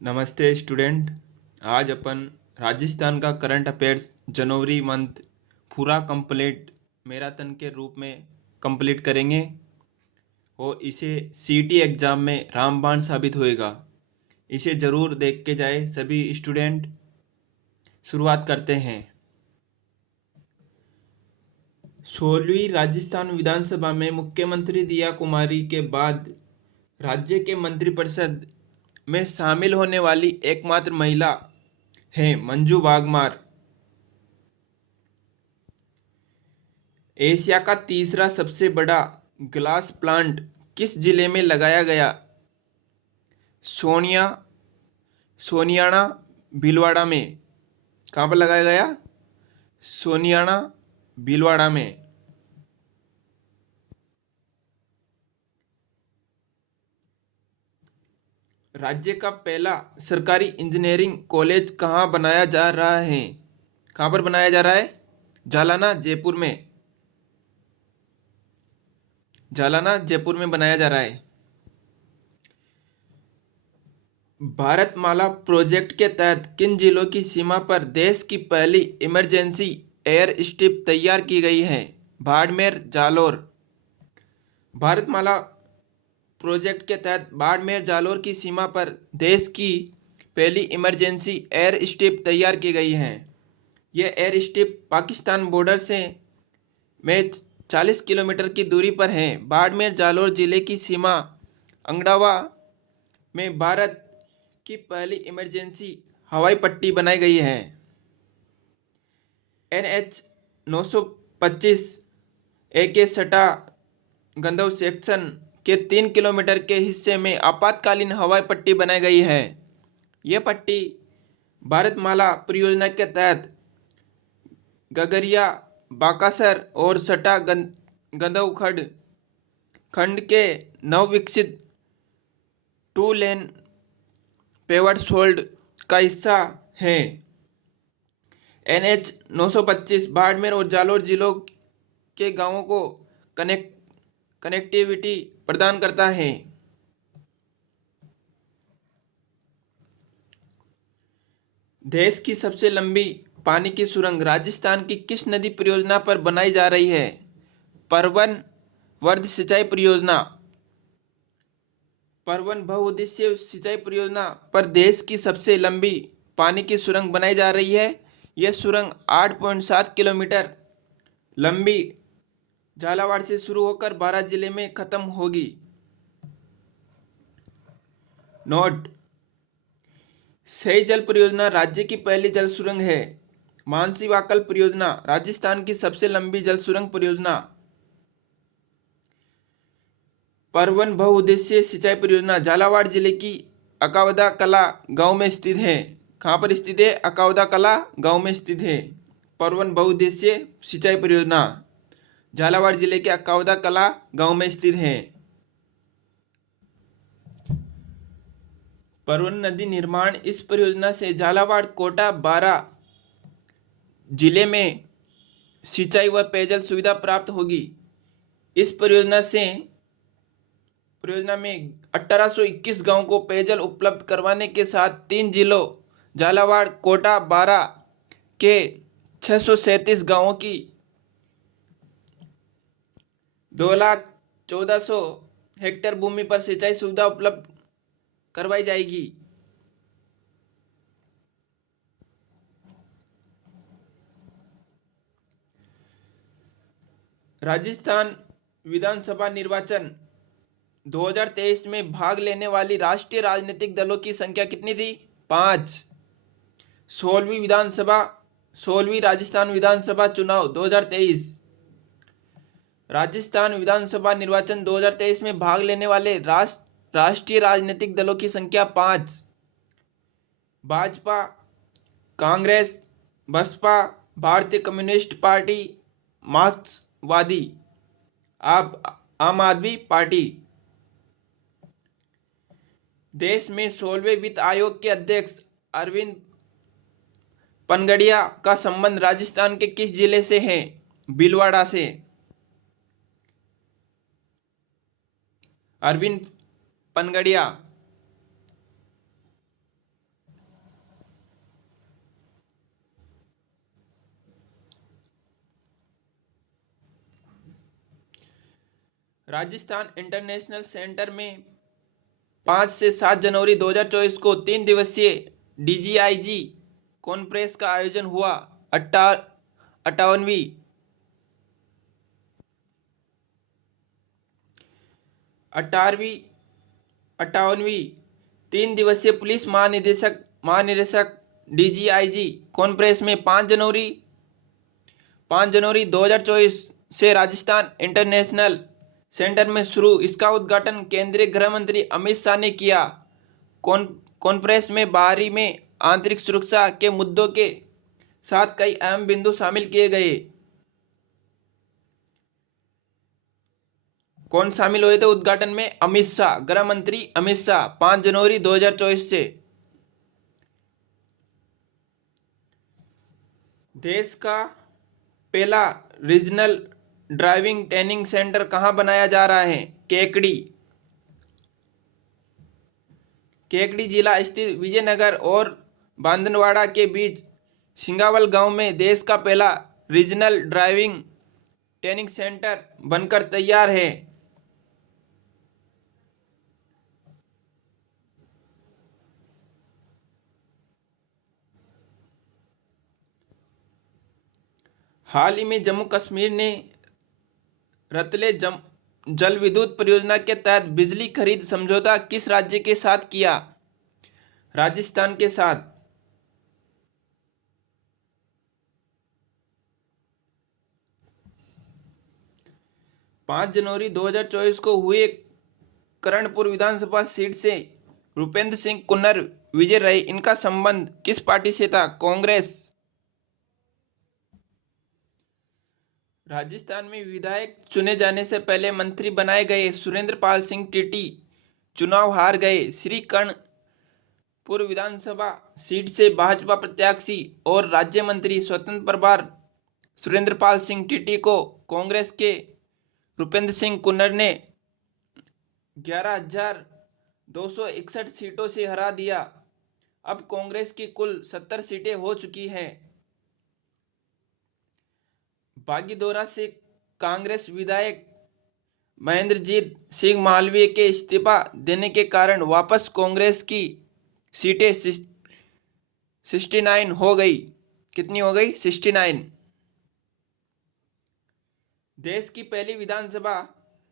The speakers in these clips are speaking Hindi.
नमस्ते स्टूडेंट। आज अपन राजस्थान का करंट अफेयर्स जनवरी मंथ पूरा कंप्लीट मैराथन के रूप में कंप्लीट करेंगे और इसे सीटी एग्ज़ाम में रामबाण साबित होएगा। इसे ज़रूर देख के जाए सभी स्टूडेंट। शुरुआत करते हैं। 16वीं राजस्थान विधानसभा में मुख्यमंत्री दिया कुमारी के बाद राज्य के मंत्रिपरिषद में शामिल होने वाली एकमात्र महिला हैं मंजू वाघमार। एशिया का तीसरा सबसे बड़ा ग्लास प्लांट किस जिले में लगाया गया? सोनिया सोनियाना भीलवाड़ा में। कहाँ पर लगाया गया? सोनियाना भीलवाड़ा में। राज्य का पहला सरकारी इंजीनियरिंग कॉलेज कहाँ बनाया जा रहा है? कहाँ पर बनाया जा रहा है? जालाना जयपुर में। जालाना जयपुर में बनाया जा रहा है। भारतमाला प्रोजेक्ट के तहत किन जिलों की सीमा पर देश की पहली इमरजेंसी एयर स्ट्रिप तैयार की गई है? बाड़मेर, जालोर। भारतमाला प्रोजेक्ट के तहत बाड़मेर जालोर की सीमा पर देश की पहली इमरजेंसी एयर स्ट्रिप तैयार की गई है। यह एयर स्ट्रिप पाकिस्तान बॉर्डर से में 40 किलोमीटर की दूरी पर है। बाड़मेर जालोर जिले की सीमा अंगड़ावा में भारत की पहली इमरजेंसी हवाई पट्टी बनाई गई है। NH 925 ए के सटा गंधव सेक्शन के 3 किलोमीटर के हिस्से में आपातकालीन हवाई पट्टी बनाई गई है। यह पट्टी भारतमाला परियोजना के तहत गगरिया, बाकासर और सटा गंधव खंड के नवविकसित 2 लेन पेवर्ड सोल्ड का हिस्सा है। NH 925 बाड़मेर और जालोर जिलों के गांवों को कनेक्टिविटी प्रदान करता है। देश की सबसे लंबी पानी की सुरंग राजस्थान की किस नदी परियोजना पर बनाई जा रही है? परवन वर्ध सिंचाई परियोजना। परवन बहुउद्देशीय सिंचाई परियोजना पर देश की सबसे लंबी पानी की सुरंग बनाई जा रही है। यह सुरंग 8.7 किलोमीटर लंबी झालावाड़ से शुरू होकर 12 जिले में खत्म होगी। नोट: सही जल परियोजना राज्य की पहली जल सुरंग है। मानसी वाकल परियोजना राजस्थान की सबसे लंबी जल सुरंग परियोजना। परवन बहुउद्देशीय सिंचाई परियोजना झालावाड़ जिले की अकावदा कला गांव में स्थित है। कहाँ पर स्थित है? अकावदा कला गांव में स्थित है। परवन बहुउद्देशीय सिंचाई परियोजना झालावाड़ जिले के अकावदा कला गांव में स्थित है। परवन नदी निर्माण इस परियोजना से झालावाड़, कोटा, बारां जिले में सिंचाई व पेयजल सुविधा प्राप्त होगी। इस परियोजना में 1821 गांवों को पेयजल उपलब्ध करवाने के साथ 3 जिलों झालावाड़, कोटा, बारां के 637 गांवों की 2,14,000 हेक्टेयर भूमि पर सिंचाई सुविधा उपलब्ध करवाई जाएगी। राजस्थान विधानसभा निर्वाचन 2023 में भाग लेने वाली राष्ट्रीय राजनीतिक दलों की संख्या कितनी थी? 5। 16वीं राजस्थान विधानसभा चुनाव 2023। राजस्थान विधानसभा निर्वाचन 2023 में भाग लेने वाले राष्ट्रीय राजनीतिक दलों की संख्या 5। भाजपा, कांग्रेस, बसपा, भारतीय कम्युनिस्ट पार्टी, मार्क्सवादी, आम आदमी पार्टी। देश में 16वें वित्त आयोग के अध्यक्ष अरविंद पनगड़िया का संबंध राजस्थान के किस जिले से है? भीलवाड़ा से। अरविंद पनगड़िया राजस्थान इंटरनेशनल सेंटर में 5 से 7 जनवरी 2024 को 3 दिवसीय डीजीआईजी कॉन्फ्रेंस का आयोजन हुआ। 58वीं 58वीं 3 दिवसीय पुलिस महानिदेशक डीजीआईजी कॉन्फ्रेंस में 5 जनवरी 2024 से राजस्थान इंटरनेशनल सेंटर में शुरू। इसका उद्घाटन केंद्रीय गृह मंत्री अमित शाह ने किया। कॉन्फ्रेंस में बाहरी में आंतरिक सुरक्षा के मुद्दों के साथ कई अहम बिंदु शामिल किए गए। कौन शामिल हुए थे उद्घाटन में? अमित शाह, गृह मंत्री अमित शाह, 5 जनवरी 2024 से। देश का पहला रीजनल ड्राइविंग ट्रेनिंग सेंटर कहां बनाया जा रहा है? केकड़ी जिला स्थित विजयनगर और बांदनवाड़ा के बीच सिंगावल गांव में देश का पहला रीजनल ड्राइविंग ट्रेनिंग सेंटर बनकर तैयार है। हाल ही में जम्मू कश्मीर ने रतले जल विद्युत परियोजना के तहत बिजली खरीद समझौता किस राज्य के साथ किया? राजस्थान के साथ। 5 जनवरी 2024 को हुए करणपुर विधानसभा सीट से रूपेंद्र सिंह कुन्नर विजय रहे। इनका संबंध किस पार्टी से था? कांग्रेस। राजस्थान में विधायक चुने जाने से पहले मंत्री बनाए गए सुरेंद्र पाल सिंह टीटी चुनाव हार गए। श्री कर्णपुर विधानसभा सीट से भाजपा प्रत्याशी और राज्य मंत्री स्वतंत्र प्रभार सुरेंद्र पाल सिंह टीटी को कांग्रेस के रूपेंद्र सिंह कुन्नर ने 11,261 सीटों से हरा दिया। अब कांग्रेस की कुल 70 सीटें हो चुकी हैं। बागीदोरा से कांग्रेस विधायक महेंद्रजीत सिंह मालवीय के इस्तीफा देने के कारण वापस कांग्रेस की सीटें 69 हो गई। कितनी हो गई? 69। देश की पहली विधानसभा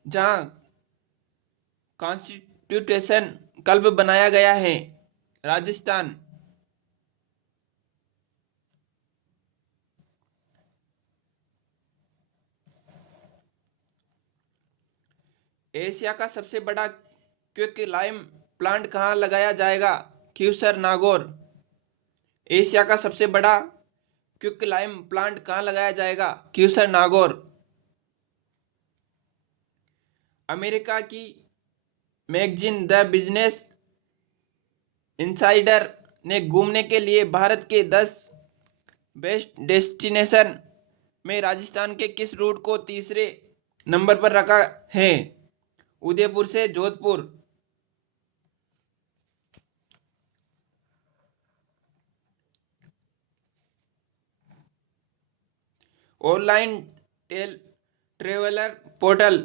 जहां कॉन्स्टिट्यूशन क्लब बनाया गया है, राजस्थान। एशिया का सबसे बड़ा क्विक लाइम प्लांट कहाँ लगाया जाएगा? क्यूसर, नागौर। एशिया का सबसे बड़ा क्विक लाइम प्लांट कहाँ लगाया जाएगा? क्यूसर, नागौर। अमेरिका की मैगजीन द बिजनेस इनसाइडर ने घूमने के लिए भारत के 10 बेस्ट डेस्टिनेशन में राजस्थान के किस रूट को तीसरे नंबर पर रखा है? उदयपुर से जोधपुर। ऑनलाइन ट्रेवलर पोर्टल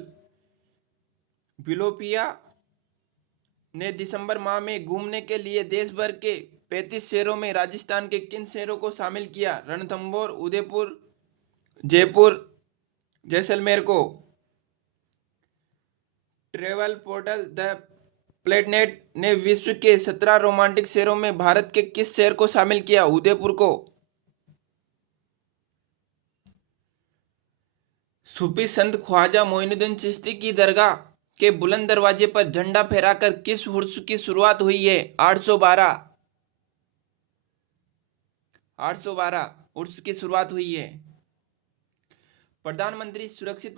बिलोपिया ने दिसंबर माह में घूमने के लिए देश भर के 35 शहरों में राजस्थान के किन शहरों को शामिल किया? रणथंभौर, उदयपुर, जयपुर, जैसलमेर को। ट्रेवल पोर्टल द प्लेटनेट ने विश्व के 17 रोमांटिक शहरों में भारत के किस शहर को शामिल किया? उदयपुर को। सूफी संत ख्वाजा मोइनुद्दीन चिश्ती की दरगाह के बुलंद दरवाजे पर झंडा फहराकर किस उर्स की शुरुआत हुई है? 812 उर्स की शुरुआत हुई है। प्रधानमंत्री सुरक्षित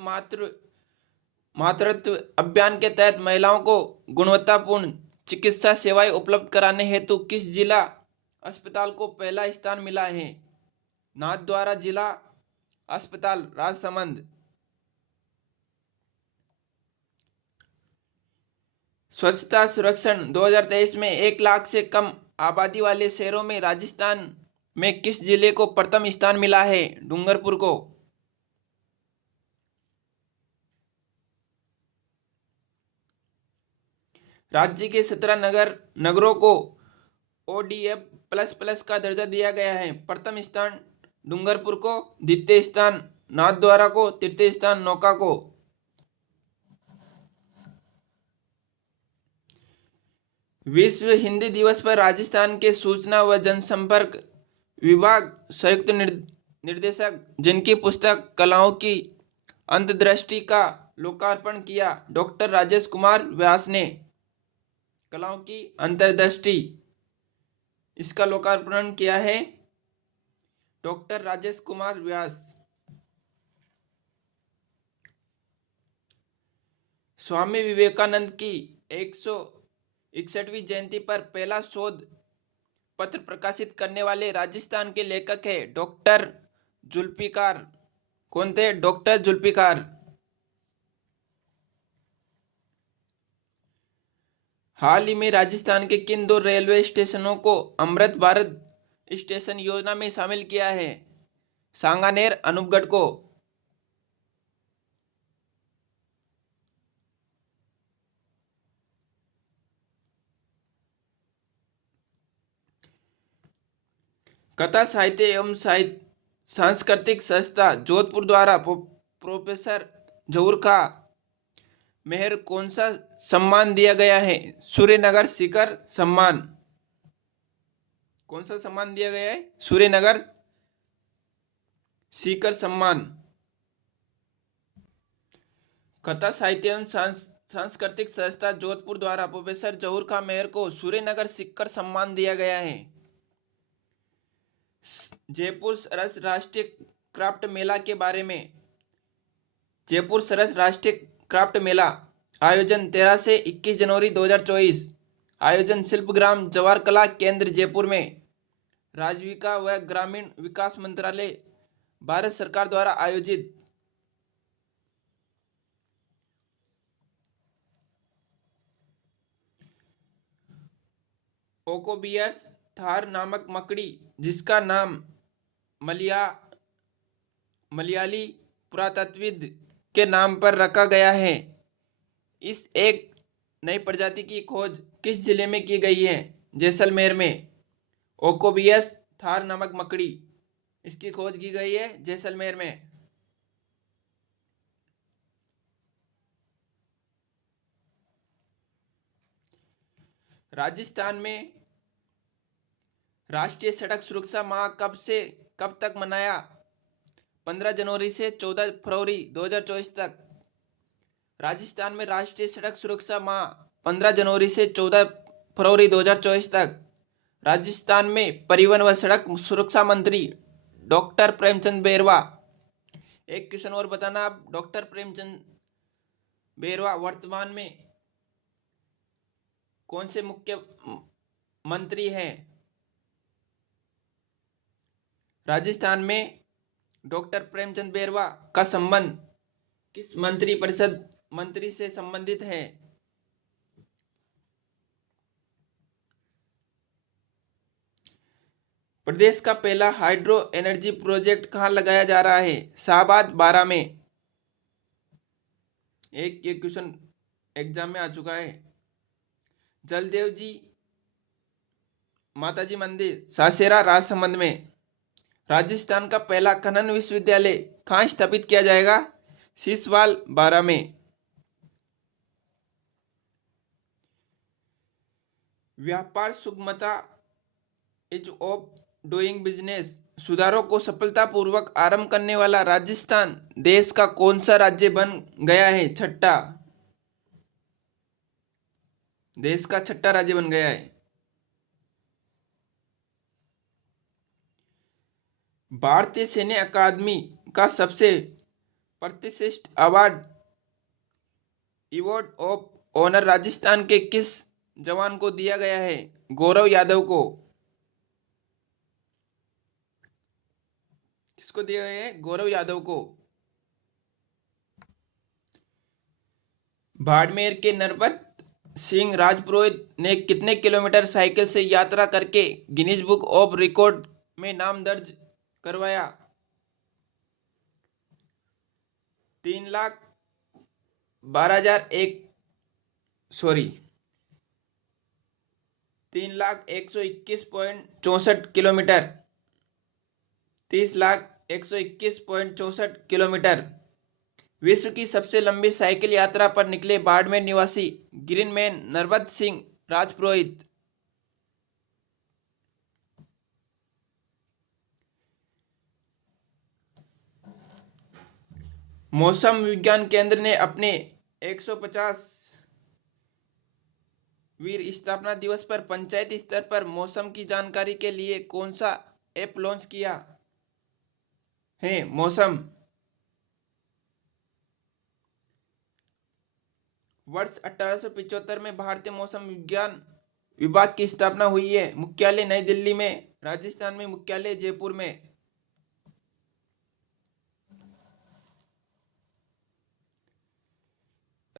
मातृत्व अभियान के तहत महिलाओं को गुणवत्तापूर्ण चिकित्सा सेवाएं उपलब्ध कराने हेतु किस जिला अस्पताल को पहला स्थान मिला है? नाथद्वारा जिला अस्पताल, राजसमंद। स्वच्छता सर्वेक्षण 2023 में 1 लाख से कम आबादी वाले शहरों में राजस्थान में किस जिले को प्रथम स्थान मिला है? डूंगरपुर को। राज्य के 17 नगरों को ODF प्लस प्लस का दर्जा दिया गया है। प्रथम स्थान डूंगरपुर को, द्वितीय स्थान नाथद्वारा को, तृतीय स्थान नौका को। विश्व हिंदी दिवस पर राजस्थान के सूचना व जनसंपर्क विभाग संयुक्त निर्देशक जिनकी पुस्तक कलाओं की अंतर्दृष्टि का लोकार्पण किया, डॉक्टर राजेश कुमार व्यास ने कलाओं की अंतर्दृष्टि इसका लोकार्पण किया है डॉक्टर राजेश कुमार व्यास। स्वामी विवेकानंद की 161वीं जयंती पर पहला शोध पत्र प्रकाशित करने वाले राजस्थान के लेखक है डॉक्टर जुल्फिकार। कौन थे? डॉक्टर जुल्फिकार। हाल ही में राजस्थान के किन 2 रेलवे स्टेशनों को अमृत भारत स्टेशन योजना में शामिल किया है? सांगानेर, अनूपगढ़ को। कथा साहित्य एवं सांस्कृतिक संस्था जोधपुर द्वारा प्रोफेसर जहूर खा मेहर कौन सा सम्मान दिया गया है? सूर्यनगर शिखर सम्मान। कौन सा सम्मान दिया गया है? सूर्यनगर शिखर सम्मान। कथा साहित्य एवं सांस्कृतिक संस्था जोधपुर द्वारा प्रोफेसर जहूर खा मेहर को सूर्यनगर शिखर सम्मान दिया गया है। जयपुर सरस राष्ट्रीय क्राफ्ट मेला के बारे में। जयपुर सरस राष्ट्रीय क्राफ्ट मेला आयोजन 13 से 21 जनवरी 2024। आयोजन शिल्पग्राम जवाहर कला केंद्र जयपुर में। राजविका व ग्रामीण विकास मंत्रालय भारत सरकार द्वारा आयोजित। ओकोबियस थार नामक मकड़ी जिसका नाम मलयाली पुरातत्वविद के नाम पर रखा गया है, इस एक नई प्रजाति की खोज किस जिले में की गई है? जैसलमेर में। ओकोबियस थार नामक मकड़ी इसकी खोज की गई है जैसलमेर में। राजस्थान में राष्ट्रीय सड़क सुरक्षा माह कब से कब तक मनाया? 15 जनवरी से 14 फरवरी 2024 तक। राजस्थान में राष्ट्रीय सड़क सुरक्षा माह 15 जनवरी से 14 फरवरी 2024 तक। राजस्थान में परिवहन व सड़क सुरक्षा मंत्री डॉक्टर प्रेमचंद बेरवा। एक क्वेश्चन और बताना आप, डॉक्टर प्रेमचंद बेरवा वर्तमान में कौन से मुख्य मंत्री हैं? राजस्थान में डॉक्टर प्रेमचंद बेरवा का संबंध किस मंत्री परिषद मंत्री से संबंधित है? प्रदेश का पहला हाइड्रो एनर्जी प्रोजेक्ट कहाँ लगाया जा रहा है? शाहबाद, बारां में। एक ये क्वेश्चन एग्जाम में आ चुका है। जलदेव जी माताजी मंदिर सासेरा राजसमंद में। राजस्थान का पहला खनन विश्वविद्यालय कहाँ स्थापित किया जाएगा? सीसवाल, बारां में। व्यापार सुगमता इज ऑफ डूइंग बिजनेस सुधारों को सफलतापूर्वक आरंभ करने वाला राजस्थान देश का कौन सा राज्य बन गया है? छठा। देश का छठा राज्य बन गया है। भारतीय सैन्य अकादमी का सबसे प्रतिष्ठित award award of honour Rajasthan के किस जवान को दिया गया है? गौरव यादव को। किसको दिया गया है? गौरव यादव को। बाड़मेर के नरपत सिंह राजपुरोहित ने कितने किलोमीटर साइकिल से यात्रा करके गिनीज बुक ऑफ रिकॉर्ड में नाम दर्ज करवाया? 3,12,001 सॉरी 3,121,64 किलोमीटर। 30,121,64 किलोमीटर। विश्व की सबसे लंबी साइकिल यात्रा पर निकले बाड़मेर निवासी ग्रीनमैन नरबत सिंह राजपुरोहित। मौसम विज्ञान केंद्र ने अपने 150वीं स्थापना दिवस पर पंचायती स्तर पर मौसम की जानकारी के लिए कौन सा ऐप लॉन्च किया है? मौसम। वर्ष 1875 में भारतीय मौसम विज्ञान विभाग की स्थापना हुई है। मुख्यालय नई दिल्ली में, राजस्थान में मुख्यालय जयपुर में।